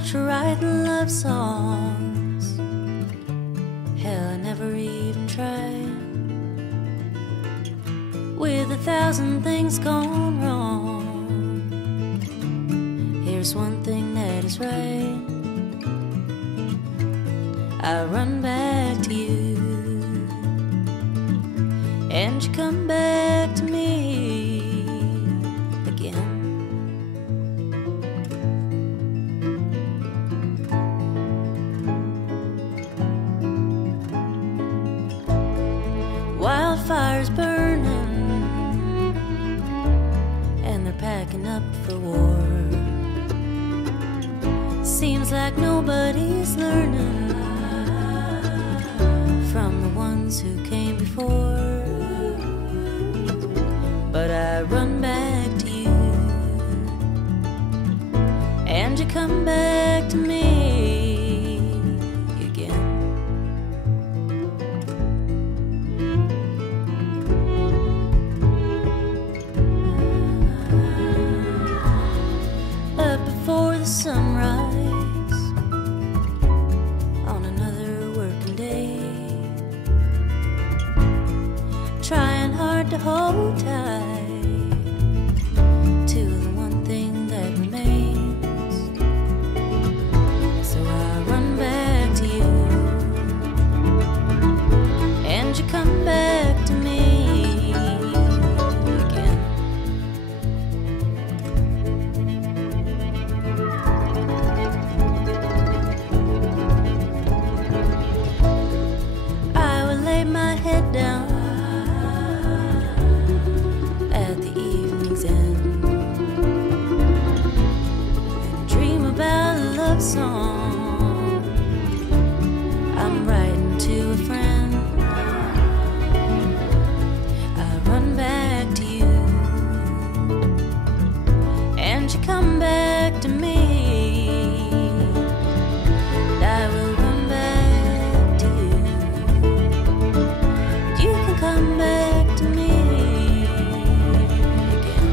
much writing love songs. Hell, I never even tried. With 1,000 things gone wrong, here's one thing that is right. I run back to you, and you come back to me again. Wildfires burning, and they're packing up for war. Seems like nobody's learning from the ones who came before. But I run back to you, and you come back to me again. Up before the sunrise on another working day, trying hard to hold tight to the one thing that remains. So I run back to you, and you come back to me again. I would lay my head down at the evening's end and dream about a love song I'm writing to a friend. I run back to you, and you come back to me. And I will run back to you. You can come back to me again.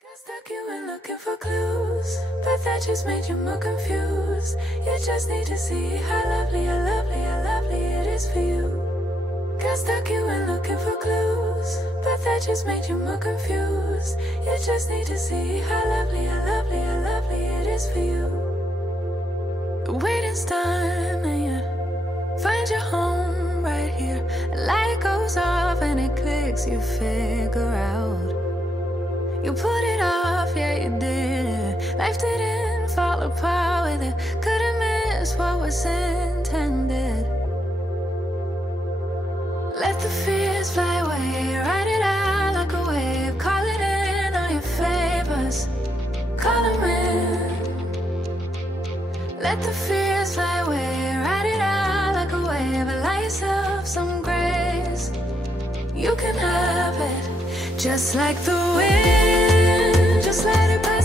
Got stuck you and looking for clues, but that just made you more confused. You just need to see how lovely, how lovely, how lovely it is for you. Got stuck you and looking for clues, but that just made you more confused. You just need to see how lovely, how lovely, how lovely it is for you. The waiting's done and you find your home right here. A light goes off and it clicks, you figure out. You put it off, yeah you did. Life didn't fall apart with it. Couldn't miss what was intended. Let the fears fly away, ride it out like a wave. Call it in on your favors, call them in. Let the fears fly away, ride it out like a wave. Allow yourself some grace, you can have it. Just like the wind, just let it pass.